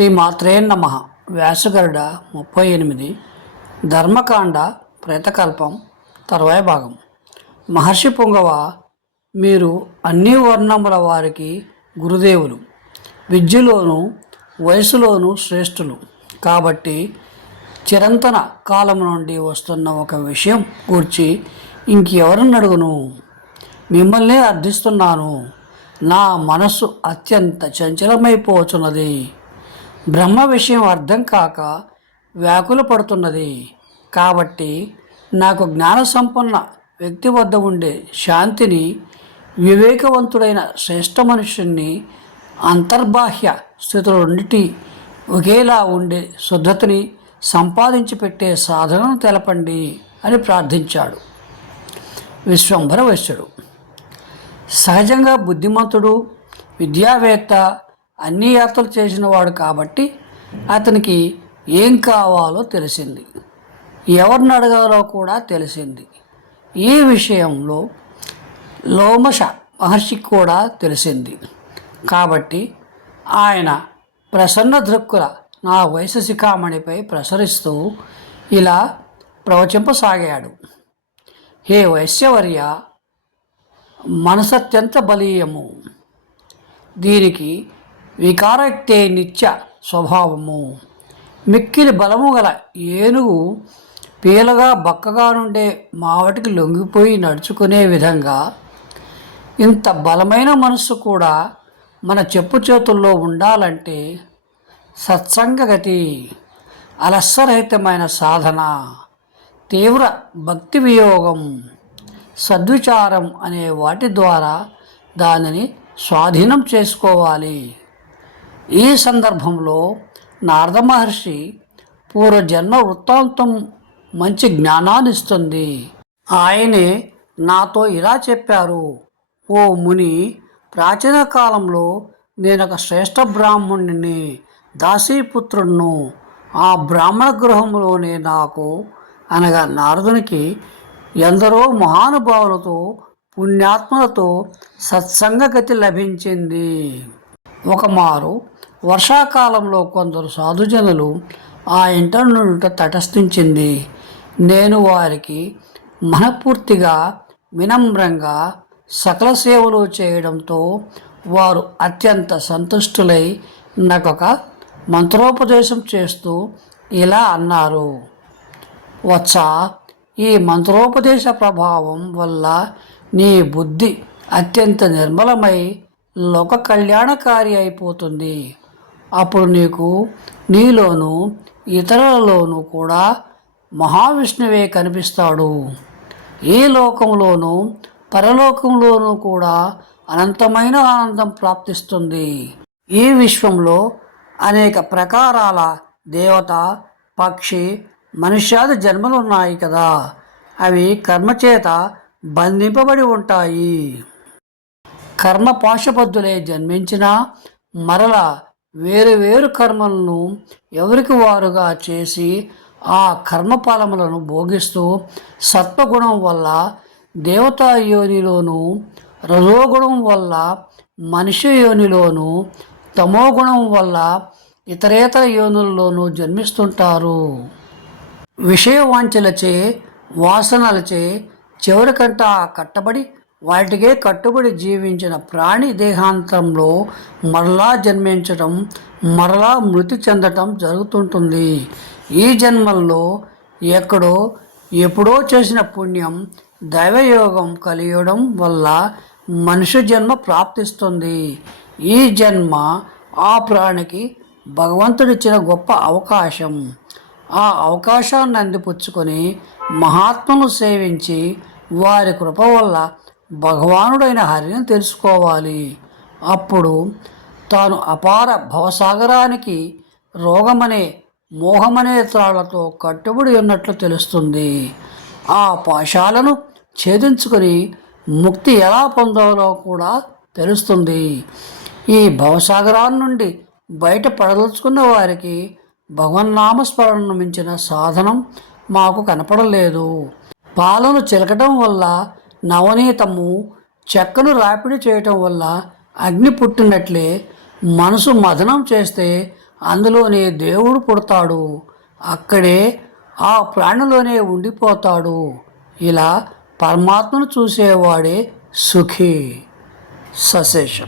శ్రీ మాత్రే నమ. వ్యాసగరుడ ముప్పై ఎనిమిది. ధర్మకాండ ప్రేతకల్పం తర్వాయి భాగం. మహర్షి పొంగవ మీరు అన్ని వర్ణముల వారికి గురుదేవులు. విద్యలోను వయసులోను శ్రేష్ఠులు. కాబట్టి చిరంతన కాలం నుండి వస్తున్న ఒక విషయం గూర్చి ఇంకెవరిని అడుగును? మిమ్మల్నే అర్థిస్తున్నాను. నా మనస్సు అత్యంత చంచలమైపోతున్నది బ్రహ్మ విషయం అర్థం కాక వ్యాకుల పడుతున్నది. కాబట్టి నాకు జ్ఞాన సంపన్న వ్యక్తి వద్ద ఉండే శాంతిని వివేకవంతుడైన శ్రేష్ఠ మనుష్యుణ్ణి అంతర్బాహ్య స్థితులన్నిటి ఒకేలా ఉండే శుద్ధతని సంపాదించి పెట్టే సాధనను తెలపండి అని ప్రార్థించాడు. విశ్వంభర వైశ్యుడు. సహజంగా బుద్ధిమంతుడు విద్యావేత్త అన్ని యాత్రలు చేసినవాడు కాబట్టి అతనికి ఏం కావాలో తెలిసింది. ఎవరిని అడగాలో కూడా తెలిసింది. ఈ విషయంలో లోమష మహర్షికి కూడా తెలిసింది. కాబట్టి ఆయన ప్రసన్న దృక్కుల నా వయసు శిఖామణిపై ప్రసరిస్తూ ఇలా ప్రవచింపసాగాడు. హే వైశ్యవర్య మనసత్యంత బలీయము. దీనికి వికారక్తే నిత్య స్వభావము. మిక్కిలి బలము గల ఏనుగు పీలగా బక్కగా నుండే మావటికి లొంగిపోయి నడుచుకునే విధంగా ఇంత బలమైన మనస్సు కూడా మన చెప్పు చేతుల్లో ఉండాలంటే సత్సంగగతి అలస్సరహితమైన సాధన తీవ్ర భక్తి వియోగం సద్విచారం అనే వాటి ద్వారా దానిని స్వాధీనం చేసుకోవాలి. ఈ సందర్భంలో నారద మహర్షి పూర్వజన్మ వృత్తాంతం మంచి జ్ఞానాన్ని ఇస్తుంది ఆయనే నాతో ఇలా చెప్పారు ఓ ముని ప్రాచీన కాలంలో నేను ఒక శ్రేష్ఠ బ్రాహ్మణుని దాసీపుత్రుడును ఆ బ్రాహ్మణ గృహంలోనే నాకు అనగా నారదునికి ఎందరో మహానుభావులతో పుణ్యాత్మలతో సత్సంగగతి లభించింది. ఒకమారు వర్షాకాలంలో కొందరు సాధుజనులు ఆ ఇంట నుండి తటస్థించింది. నేను వారికి మనపూర్తిగా వినమ్రంగా సకల సేవలు చేయడంతో వారు అత్యంత సంతుష్టులై నాకొక మంత్రోపదేశం చేస్తూ ఇలా అన్నారు. వచ్చా ఈ మంత్రోపదేశ ప్రభావం వల్ల నీ బుద్ధి అత్యంత నిర్మలమై లోక కళ్యాణకారి అయిపోతుంది. అప్పుడు నీకు నీలోను ఇతరులలోనూ కూడా మహావిష్ణువే కనిపిస్తాడు. ఈ లోకంలోనూ పరలోకంలోనూ కూడా అనంతమైన ఆనందం ప్రాప్తిస్తుంది. ఈ విశ్వంలో అనేక ప్రకారాల దేవత పక్షి మనుష్యాది జన్మలు ఉన్నాయి కదా. అవి కర్మచేత బంధింపబడి ఉంటాయి. కర్మ పాశబద్ధులే జన్మించినా మరల వేరు వేరు కర్మలను ఎవరికి వారుగా చేసి ఆ కర్మఫలములను భోగిస్తూ సత్వగుణం వల్ల దేవతా యోనిలోను రజోగుణం వల్ల మనిషి యోనిలోను తమోగుణం వల్ల ఇతరేతర యోనుల్లోనూ జన్మిస్తుంటారు. విషయవాంఛలచే వాసనలచే చివరికంట కట్టబడి వాటికే కట్టుబడి జీవించిన ప్రాణి దేహాంతంలో మరలా జన్మించటం మరలా మృతి చెందటం జరుగుతుంటుంది. ఈ జన్మల్లో ఎక్కడో ఎప్పుడో చేసిన పుణ్యం దైవయోగం కలియడం వల్ల మనుష్య జన్మ ప్రాప్తిస్తుంది. ఈ జన్మ ఆ ప్రాణికి భగవంతుడిచ్చిన గొప్ప అవకాశం. ఆ అవకాశాన్ని అందిపుచ్చుకొని మహాత్మను సేవించి వారి కృప వల్ల భగవానుడైన హరిని తెలుసుకోవాలి. అప్పుడు తాను అపార భవసాగరానికి రోగమనే మోహమనే త్రాళ్ళతో కట్టుబడి ఉన్నట్లు తెలుస్తుంది. ఆ పాశాలను ఛేదించుకొని ముక్తి ఎలా పొందాలో కూడా తెలుస్తుంది. ఈ భవసాగరాన్ని నుండి బయట పడదలుచుకున్న వారికి భగవన్నామస్మరణను మించిన సాధనం మాకు కనపడలేదు. పాలను చిలకటం వల్ల నవనీతము చెక్కను రాపిడి చేయటం వల్ల అగ్ని పుట్టినట్లే మనసు మదనం చేస్తే అందులోనే దేవుడు పుడతాడు. అక్కడే ఆ ప్రాణిలోనే ఉండిపోతాడు. ఇలా పరమాత్మను చూసేవాడే సుఖీ. సశేషం.